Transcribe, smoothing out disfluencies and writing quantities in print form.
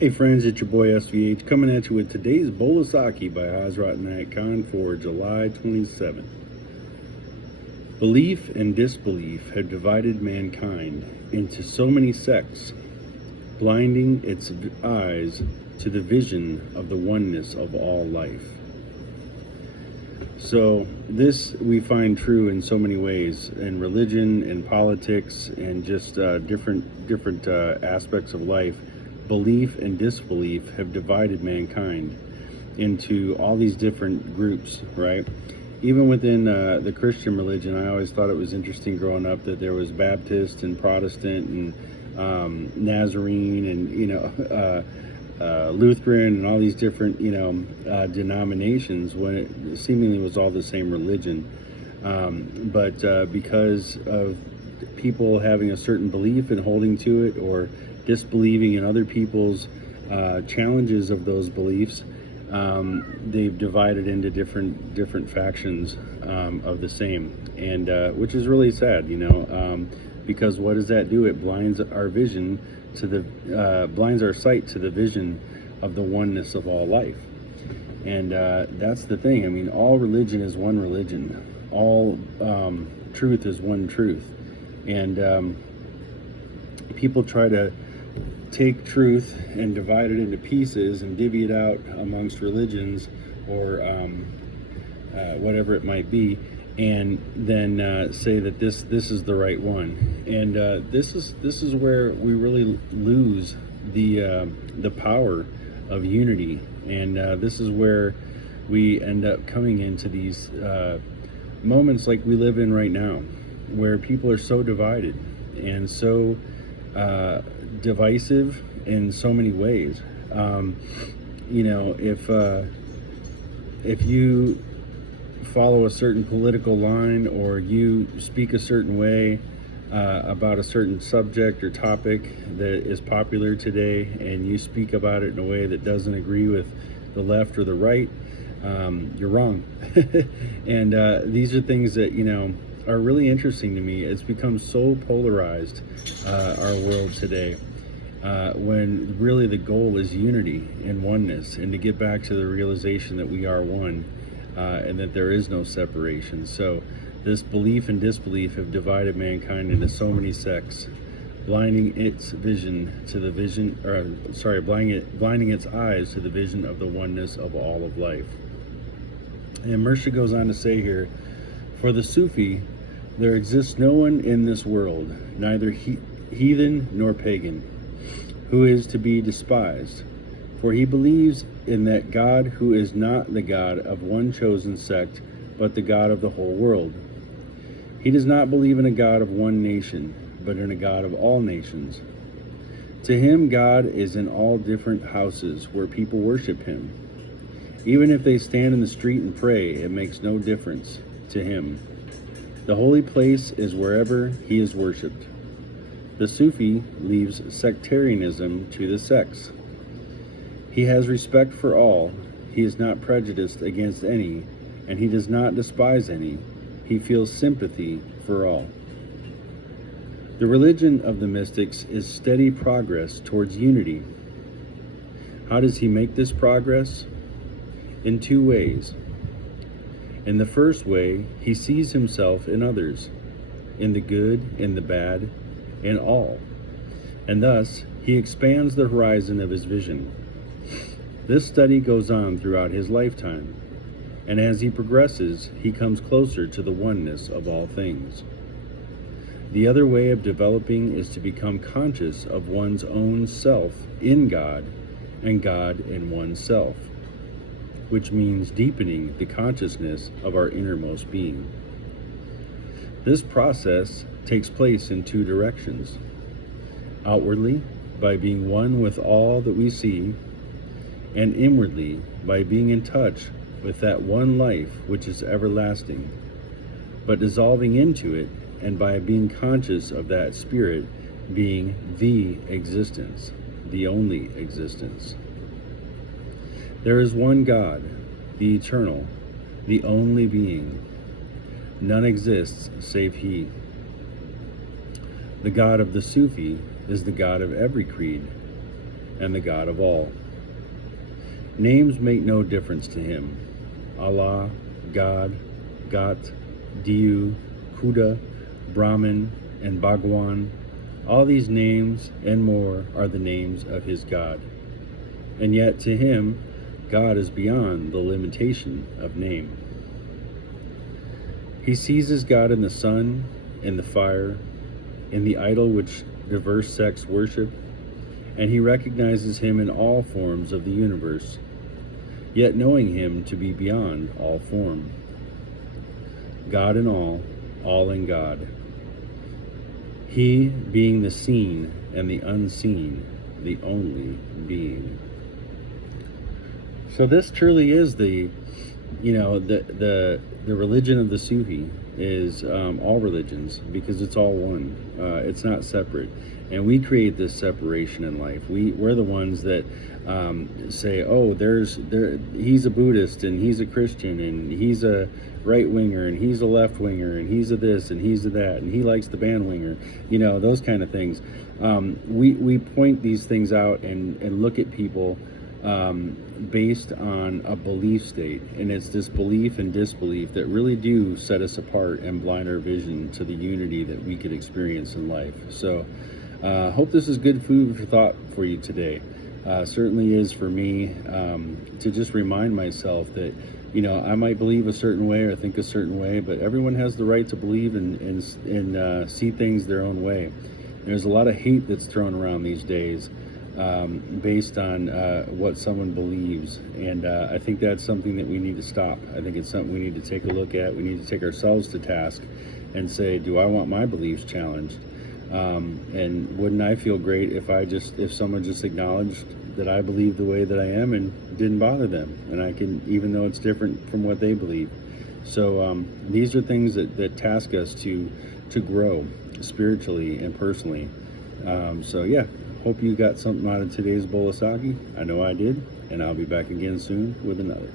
Hey friends, it's your boy SVH coming at you with today's bowl of Saki by Hazrat Nat Khan for July 27th. Belief and disbelief have divided mankind into so many sects, blinding its eyes to the vision of the oneness of all life. So this we find true in so many ways, in religion, in politics, and just different aspects of life. Belief and disbelief have divided mankind into all these different groups, right? Even within the Christian religion, I always thought it was interesting growing up that there was Baptist and Protestant and Nazarene and Lutheran and all these different denominations, when it seemingly was all the same religion. But because of people having a certain belief and holding to it, or disbelieving in other people's challenges of those beliefs, they've divided into different factions of the same, and which is really sad, because what does that do? It blinds our vision to the blinds our sight to the vision of the oneness of all life. And that's the thing. I mean, all religion is one religion. All truth is one truth. And people try to take truth and divide it into pieces and divvy it out amongst religions, or whatever it might be, and then say that this is the right one. And this is where we really lose the power of unity. And this is where we end up coming into these moments like we live in right now, where people are so divided and so divisive in so many ways. If you follow a certain political line, or you speak a certain way about a certain subject or topic that is popular today, and you speak about it in a way that doesn't agree with the left or the right, you're wrong. And these are things that are really interesting to me. It's become so polarized, our world today, when really the goal is unity and oneness, and to get back to the realization that we are one, and that there is no separation. So this belief and disbelief have divided mankind into so many sects, blinding its vision to the vision, blinding its eyes to the vision of the oneness of all of life. And Mersha goes on to say here, for the Sufi, there exists no one in this world, neither heathen nor pagan, who is to be despised, for he believes in that God who is not the God of one chosen sect, but the God of the whole world. He does not believe in a God of one nation, but in a God of all nations. To him, God is in all different houses where people worship him. Even if they stand in the street and pray, it makes no difference to him. The holy place is wherever he is worshipped. The Sufi leaves sectarianism to the sects. He has respect for all. He is not prejudiced against any, and he does not despise any. He feels sympathy for all. The religion of the mystics is steady progress towards unity. How does he make this progress? In two ways. In the first way, he sees himself in others, in the good, in the bad, in all, and thus he expands the horizon of his vision. This study goes on throughout his lifetime, and as he progresses, he comes closer to the oneness of all things. The other way of developing is to become conscious of one's own self in God, and God in oneself, which means deepening the consciousness of our innermost being. This process takes place in two directions. Outwardly, by being one with all that we see, and inwardly, by being in touch with that one life which is everlasting, but dissolving into it, and by being conscious of that spirit being the existence, the only existence. There is one God, the eternal, the only being. None exists save he. The God of the Sufi is the God of every creed. and the God of all. Names make no difference to him. Allah, God, Gat, Diyu, Kuda, Brahman, and Bhagwan, all these names and more are the names of his God. And yet to him, God is beyond the limitation of name. He seizes God in the sun, in the fire, in the idol which diverse sects worship, and he recognizes him in all forms of the universe, yet knowing him to be beyond all form. God in all in God. He being the seen and the unseen, the only being. So this truly is the religion of the Sufi is all religions, because it's all one. It's not separate, and we create this separation in life. We're the ones that say, oh, he's a Buddhist and he's a Christian and he's a right winger and he's a left winger and he's a this and he's a that and he likes the band winger, those kind of things. We point these things out and look at people based on a belief state, and it's this belief and disbelief that really do set us apart and blind our vision to the unity that we could experience in life. So hope this is good food for thought for you today. Certainly is for me, to just remind myself that I might believe a certain way or think a certain way, but everyone has the right to believe and see things their own way. There's a lot of hate that's thrown around these days based on what someone believes, and I think that's something that we need to stop. I think it's something we need to take a look at. We need to take ourselves to task and say, do I want my beliefs challenged? And wouldn't I feel great if someone just acknowledged that I believe the way that I am and didn't bother them, and I can, even though it's different from what they believe. So these are things that task us to grow spiritually and personally. So yeah, hope you got something out of today's bowl of Saki. I know I did, and I'll be back again soon with another.